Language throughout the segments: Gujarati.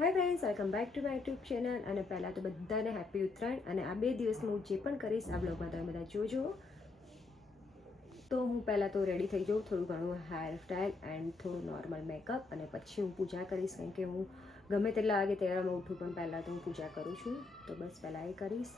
Hi friends, welcome back to my YouTube channel. અને પહેલાં તો બધાને હેપી ઉત્તરાયણ. અને આ 2 દિવસમાં હું જે પણ કરીશ આ બ્લોગમાં તમે બધા જોજો. તો હું પહેલાં તો રેડી થઈ જાઉં, થોડું ઘણું હેર સ્ટાઈલ એન્ડ થોડું નોર્મલ મેકઅપ, અને પછી હું પૂજા કરીશ. કારણ કે હું ગમે તેટલા વાગે તહેવારમાં ઉઠું પણ પહેલાં તો હું પૂજા કરું છું. તો બસ પહેલાં એ કરીશ.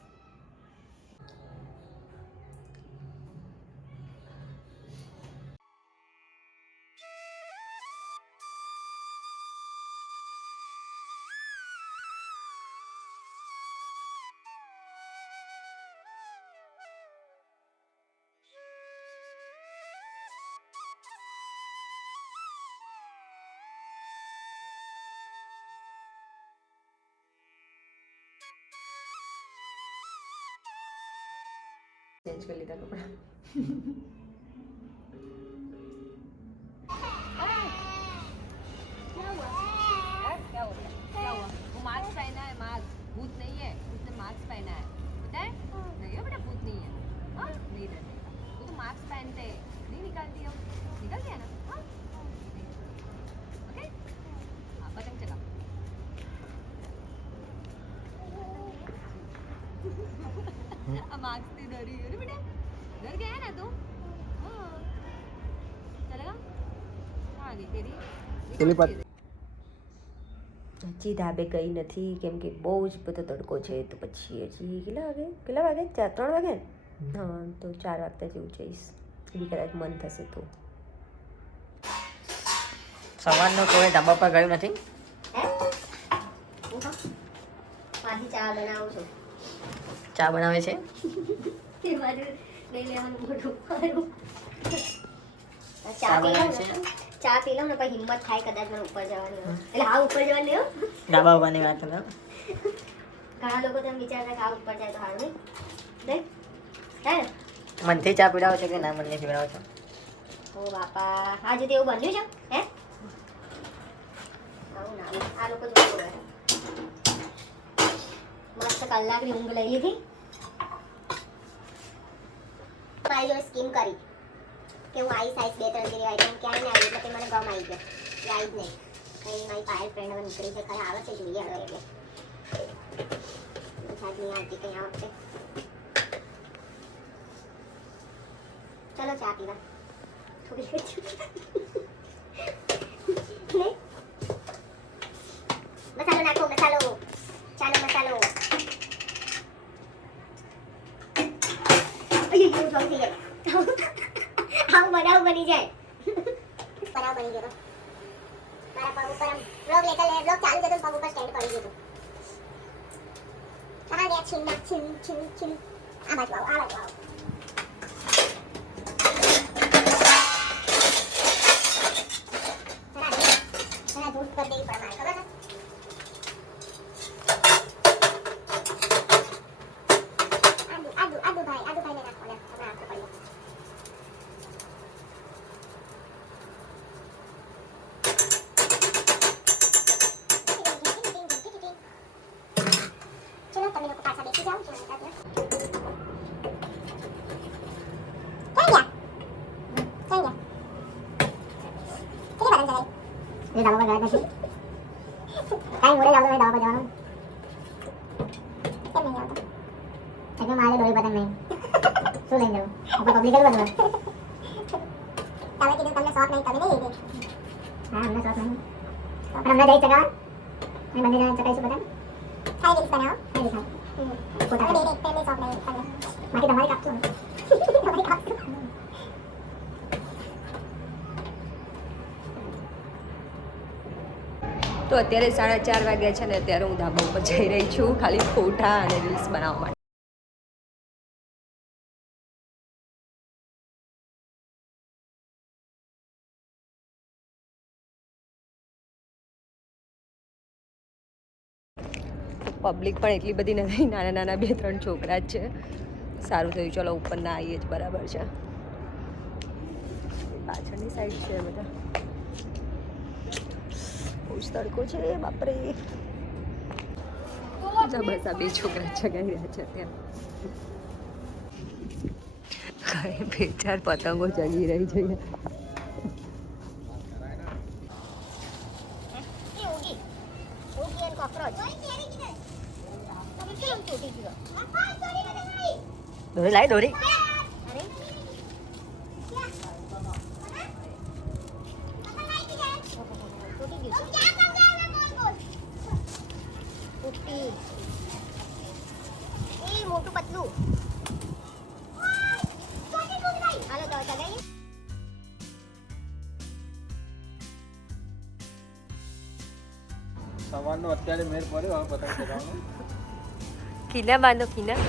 चेंज कर लेता कपड़ा. क्या हुआ? वो मास्क पहना है, मास्क भूत नहीं है, उसने मास्क पहना है, पता है? नहीं है बेटा, भूत नहीं है. हाँ, नहीं डरने का. वो तो मास्क पहनते हैं, नहीं निकालती हो, निकल गया ना? हाँ, ओके. हाँ, पतंग चला. अब मास्क से डरी है बेटा, डर गया है ना तू? हाँ, चलेगा? कहाँ गई तेरी? હજી ધાબે ગઈ નથી કેમ કે બહુ જ બધો તડકો છે. તો પછી હજી કેટલા વાગે 3 વાગે. હા, તો 4 વાગતા જેવું જઈશ. એવી કદાચ મન થશે તો. સવારનો કોઈ ધાબા પર ગયું નથી. ચા બનાવું છું. ચા બનાવે છે. ચા પી લઉં ને પછી હિંમત થાય કદાચ મને ઉપર જવાની હોય. એટલે હા ઉપર જવાની હો. ધાબા ઉપરની વાત કરો. ઘણા લોકો તો એમ વિચારતા કે આ ઉપર જાય તો સારું નહીં. હે મનથી ચા પીવડાવો છો કે ના મનથી પીવડાવો છો? ઓ બાપા, આજે તો એવું બન્યું છે. હે આવું ના આ લોકો જોડે મસ્ત કલાકની ઊંઘ લઈ લીધી. મારી જોડે સ્કીમ કરી કે હું આઈસ 2-3 જેવી આઈટમ ક્યાંય ના આવી એટલે મને ગમ આવી ગયો. એ આવી જ નહીં. કઈ મારી પાયલ ફ્રેન્ડ હવે નીકળી છે, ખરા આવે છે જોઈએ હવે. એટલે સાહેબ નહીં આવતી કંઈ આ વખતે. ચલો ચા પીવા થોડી મસાલો નાખો, મસાલો, ચાનો મસાલો. અయ్యో જોઈ થઈ જાય. આવું બનાવ બની જાય. બનાવ બની ગયો. મારા પગ ઉપર બ્લોગ ચાલુ છે તો પગ ઉપર સ્ટેન્ડ પડી ગયું. કહાં ગયા છીન છીન છીન છીન. આ બાજુ આવો, આ બાજુ આવો. જરા દૂધ કરી દેવી પડે મારે, ખબર છે? આદુ ભાઈ ને નાખો લે, તમે આપો પડી. ચલો તમે લોકો પાછા બેસી જાઓ. ક્યાં ગયા? કેટલી બદન ચલાવી? એ ધાબા પર ગયા નથી. કાંઈ મોડે જાવ તો ધાબા પર જવાનું. કેમ નહીં આવતા? એટલે મારે દોરી બદન નહીં. શું લઈને જવું? આપણે પબ્લિક જ બધું. તમે કીધું તમને શોખ નહીં, તમે નહીં લીધી. હા, અમને શોખ નહીં. પણ અમને જઈ ચગાવ અને બંને જણા ચગાવીશું બધા. ખાઈ રીલ્સ બનાવો, ખાઈ રીલ્સ ફોટા બે પેલી શોખ નહીં તમને. બાકી તમારી કાપશું. તમારી કાપશું. તો અત્યારે 4:30 વાગ્યા છે ને અત્યારે હું ધાબા ઉપર જઈ રહી છું ખાલી ફોટા અને રીલ્સ બનાવવા માટે. પબ્લિક પણ એટલી બધી નથી, નાના નાના 2-3 છોકરા જ છે. સારું થયું, ચલો ઉપર ના આવીએ જ બરાબર છે. પાછળની સાઈડ છે બધા. બહુ જ તડકો છે બાપરે. બસ આ 2 છોકરા ચગાવી રહ્યા છે ત્યાં. 2-4 પતંગો ચગી રહી છે. કોકરોચ કેમ તૂટી ગયો દોરી લાવી દોરી અરે તૂટી ગયું તૂટી એ મોટું પતલું હાલો તો ચગાઈએ સવારનો અત્યારે મેર પડ્યો હવે પતંગ ચગાવવાનો. ખીના બાંધો ખીના.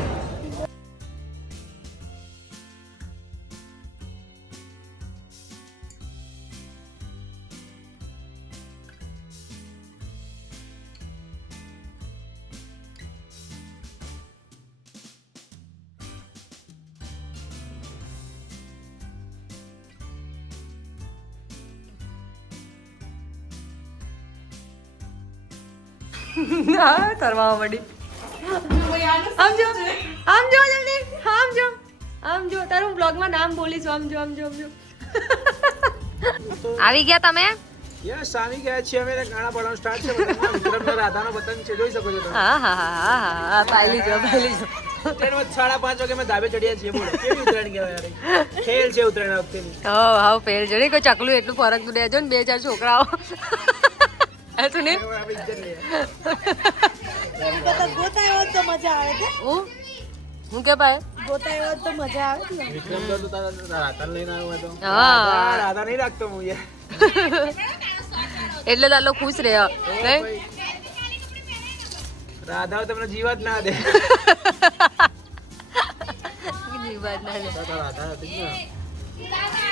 તરવા મળી. આમ જો જલ્દી આમ જો તારું બ્લોગમાં નામ બોલીશ. આમ જો આવી ગયા તમે. યસ આવી ગયા છીએ અમે ને ગાણા પડવાનું સ્ટાર્ટ છે. વિક્રમનો રાધાનો પતંગ છે, જોઈ શકો છો તમે. હા પાયલી જો ટ્રેનમાં 5:30 વાગે અમે ધાબે ચડ્યા છીએ. બોલો કેવી ઉતરાયણ કહેવાય યાર. ખેલ છે ઉતરાયણ આ વખતેની. હાવ ફેલ જોડી કોઈ ચકલું એટલું ફરક તું દેજો ને 2-4 છોકરાઓ તું ને આપણે ઇજ્જત લઈએ. હું કે ભાઈ વિક્રમ તો તારા રાધાને લઈને આવ્યો હતો. હા. રાધા નહીં રાખતો હું યાર. એટલે તાલો ખુશ રહે તો ભાઈ, રાધા તમને જીવા જ ના દે. તો રાધા હતી જ ને.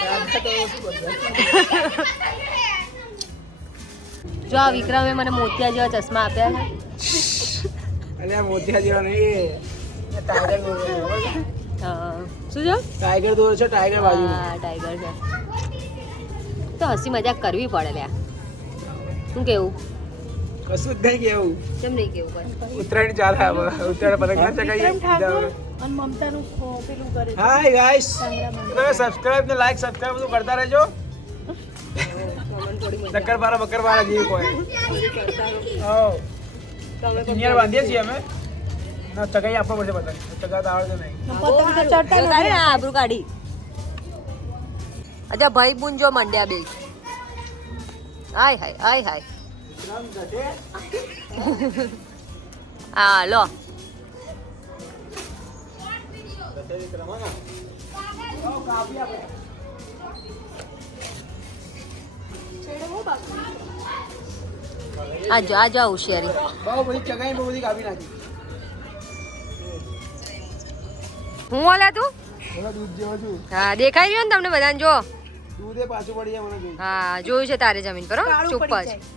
રાધા તો શું બધા. જો આ વિક્રમે મને મોતિયા જેવા ચશ્મા આપ્યા છે. અલ્યા મોતિયા જેવા નહીં. ટાઈગર દોર છે. હા. શું છે? ટાઈગર દોર છે, ટાઈગર બાજુ. હા ટાઈગર છે. તો હસી મજાક કરવી પડે લ્યા. શું કેવું? કશું જ નહીં કેવું. કેમ નહીં કેવું પડે? ઉત્તરાયણ ચાલે હવે. ઉત્તરાયણ પતંગ ના ચગાવીએ. હાય ગાઈસ, તમે સબસ્ક્રાઇબ ને લાઈક સબસ્ક્રાઇબ બધું કરતા રહેજો. બકરબારા જેવી કોઈ. હા. નિયર બાંધીએ છીએ અમે. ના ચગાઈ આપવો પડશે પતંગ. ચગાવતા આવડે નહીં. આબરૂ કાઢી. અચ્છા ભાઈ બુન જો મંડ્યા બે. આય હાય. હા લો. આ જો હોશિયારી. બહુ બધી ચગાઈ બહુ બધી કાપી નાખી. હું ઓલા તું. બોલો દૂધ જેવો છું. હા દેખાઈ ગયો ને તમને બધાને જો. દૂધે પાછું પડી જાય મને જોઈ. હા જોયું છે તારે જમીન પર હો. ચૂપ જ.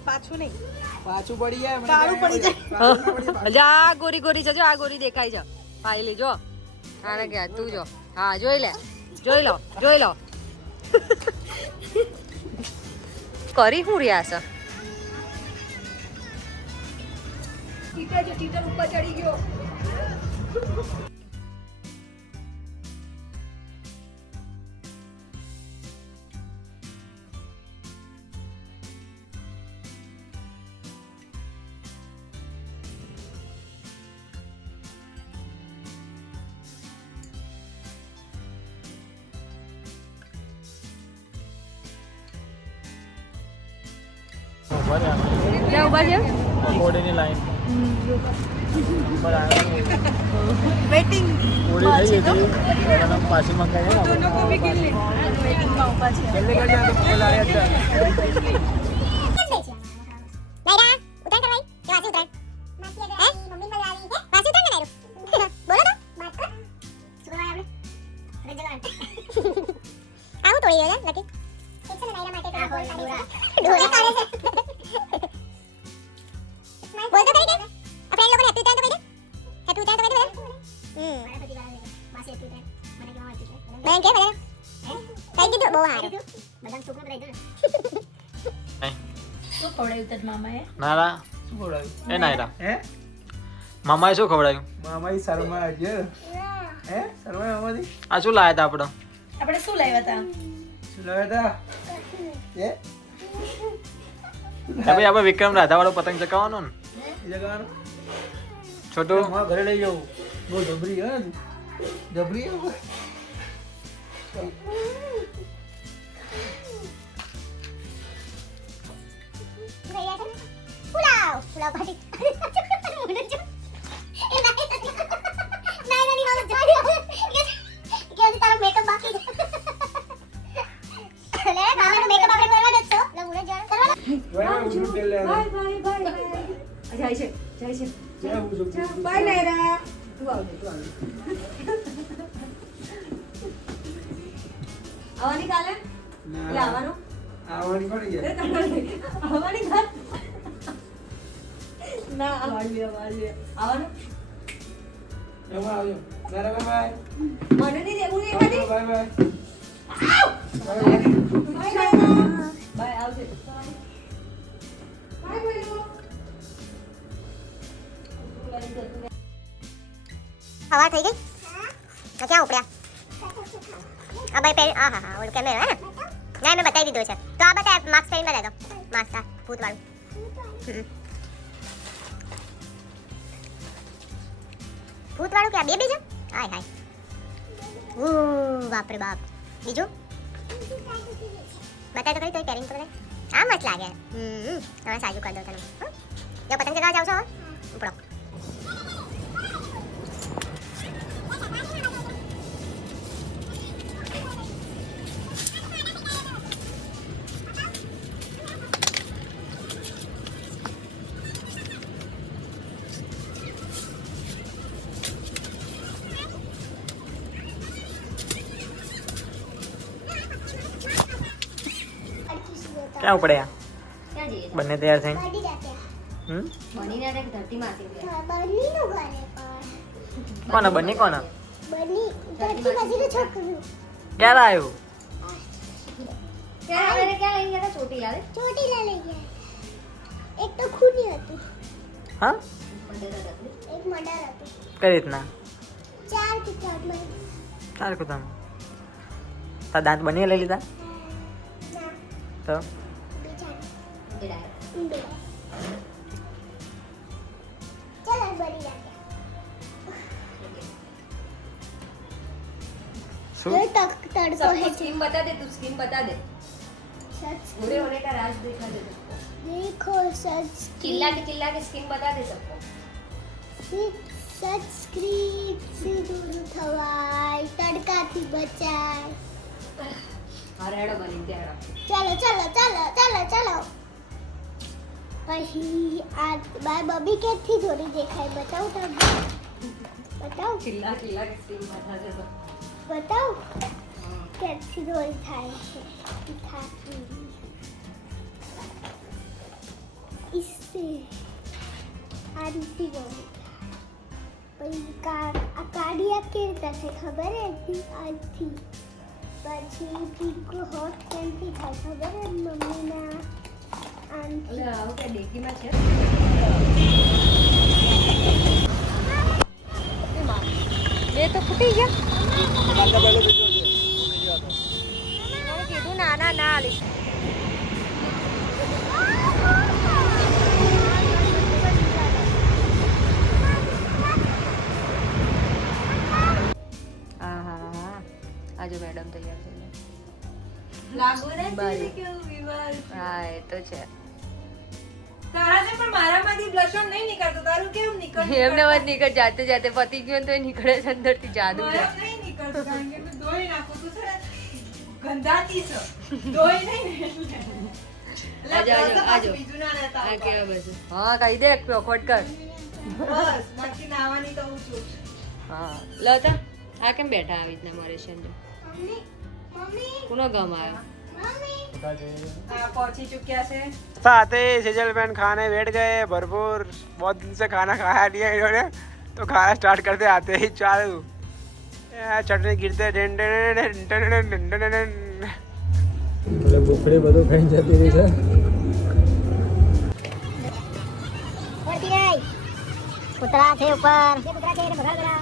પાછું પડી જાય મને. કાળું પડી જાય. જા ગોરી છે જો આ ગોરી દેખાય છે. પાયલી જો. આને કે તું જો. હા જોઈ લો. કરી હું રહ્યા છે. ટીટર ઉપર ચડી ગયો. ક્યાં ઉભા છે? ઘોડીની લાઈન વેટિંગ ઘોડી થઈ ગઈ હતી. પાછી મંગાઈ વેટિંગમાં ઊભા છે. જલ્દી કરજો તો પેલા આવ્યા હતા. નારા શું ખવડાવ્યું? એ નાયરા મામાએ શું ખવડાવ્યું? મામાએ શર્મા છે. હે શર્મા મામાથી આ શું લાયા હતા આપણે શું લાવ્યા હતા? ભાઈ આપણે વિક્રમ રાધા વાળો પતંગ ચકાવવાનો ને. છોટું ઘરે લઈ જવું બહુ જબરી હે જબરી હે પુલાવ પુલાવ પાટી તારો મેકઅપ બાકી લે કામનો મેકઅપ આપણે કરવાનો જ છો લે મુને જાણ કરવાનો જાય છે બાય નાયરા તું આવજે આવવાની કાલે એટલે આવવાનું આવવાની પડી જાય આવવાની કાલે ના આવવાનું એમાં આવજો બાય બાય મને નહીં દેવું નહીં ખાલી બાય બાય બાય આવજે બાય બોલો હવા થઈ ગઈ તો ક્યાં ઉપડ્યા આ ભાઈ પહેરી હા હા ઓલું કેમેરો હે ને ના મેં બતાવી દીધો છે તો આ બતાય માસ્ક પહેરીને બતાવી દો માસ્ક આ ભૂતવાળું ભૂતવાળું કે આ બે છે હાય હાય બાપ રે બાપ બીજું બતાય તો કરી તો પહેરીને તો બતાય આ મસ્ત લાગે હવે સાજુ કરી દો તને જો પતંગ ચગાવવા જાવ છો ઉપડો ક્યાં ઉપડ્યા ક્યાં જઈએ બંને તૈયાર થઈને બનીને એક ધરતીમાં આસી ગયા કોના બંને કોના છોકરું ક્યારે આવ્યું ક્યાં લઈને ગયા હતા ચોટીલા રે ચોટીલા લઈ ગયા એક તો ખૂની હતી હા એક મર્ડર હતું કઈ રીતના 4 કિતાબમાં ચાર કુતામ તાર દાંત બની લઈ લીધા ના તો બીજા ચલો બની લાગ્યા શું तड़को है स्कीम बता दे तू स्कीम बता दे सच बुरे होने का राज दिखा दे सबको देखो सच चिल्ला के स्कीम बता दे सबको सच स्क्रीन से दूर थवाय तड़काથી બચાય हरेड़ो बनी दे हेड़ो चलो चलो चलो चलो चलो પછી આ બાય બબી કેથી થોડી દેખાય બતાવ તમને બતાવ चिल्ला के स्कीम बता दे सबको बताओ कैसी रोल થાય છે दिखाती इससे आंटी रोल પછી આ કાડિયા કેવી રીતે ખબર હતી આજથી પછી પીકો હોટ કેન્થી થાય ખબર હે મમ્મીના આંટી એટલે આવું કે ડેકીમાં છે ये तो फूटी गया मैंने कीधुं नाना ना आली આજે મેડમ તૈયાર થઈ લાગો ને બારી. કેવું વિવાહ હા એ તો છે તારા છે પણ મારામાંથી બ્લશર નહીં નીકળતું તારું કેમ નીકળતું એમને વાત નીકળ જાતે જાતે પતી ગયું તો નીકળે છે અંદરથી જાદુ છે મારા નહીં નીકળતું કારણ કે મેં ધોઈ નાખું તું છે ને ગંધાતી છે ધોઈ નહીં ને એટલે. એટલે આજો, આજો, પાછું આજો. બીજું ના લેતા આ આવતા. કેવા બધું હા કહી દે ખોટ કર બસ બાકી નાવાની તો હું છું હા લતા આ કેમ બેઠા આવી રીતના મોરેશન મમ્મી મમ્મી કોનો ગમ આવ્યો મમ્મી આ પહોંચી ચૂક્યા છે साथ ही सेजल बहन खाने बैठ गए भरपूर बहुत दिन से खाना खाया नहीं है इन्होंने तो खाना स्टार्ट करते आते ही चालू चटनी गिरते भूखड़ी બધું ખાઈ જતી રહી છે પડતી નહીં કૂતરા છે ઉપર જે કૂતરા છે એને ભગાડ કરા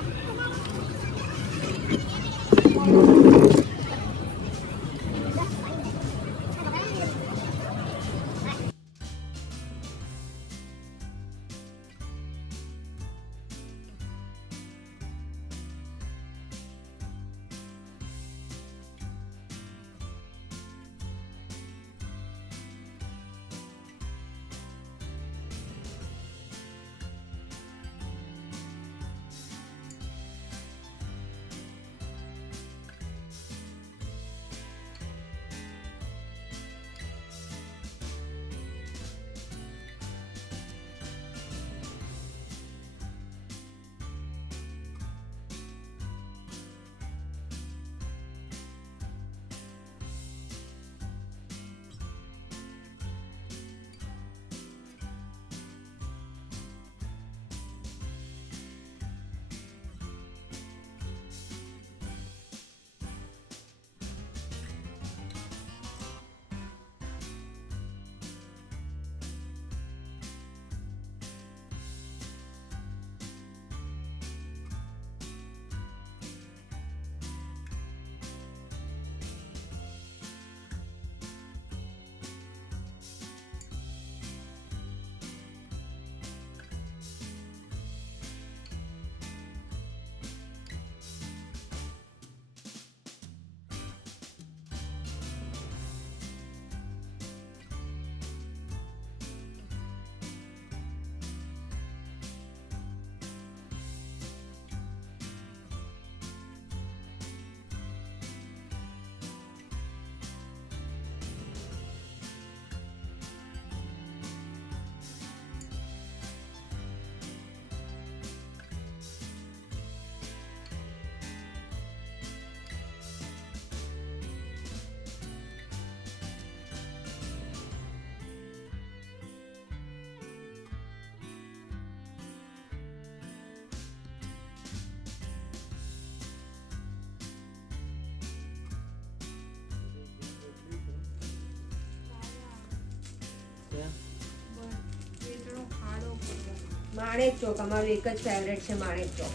માણેક ચોક અમારું એક જ ફેવરેટ છે, માણેક ચોક.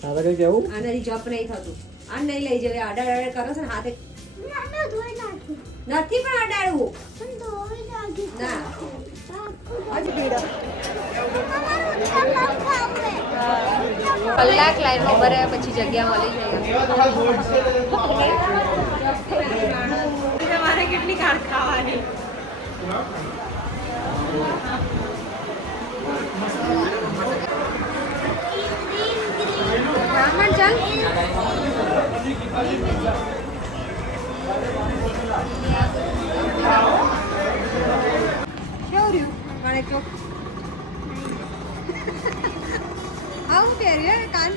તારે કઈ કેવું આનાથી જપ નહીં થતું. આ નહીં લઈ જવે, આડાડ કરો છો ને હાથે નથી પણ અડાડવું ના. કલાક લાઈનમાં ઉભા રહ્યા પછી જગ્યા મળી જાય. તમારે કેટલી કાર ખાવાની? બ્રાહ્મણ ચાલ. કેવું રહ્યું માણેક ચોક? આવું પહેર્યું કાન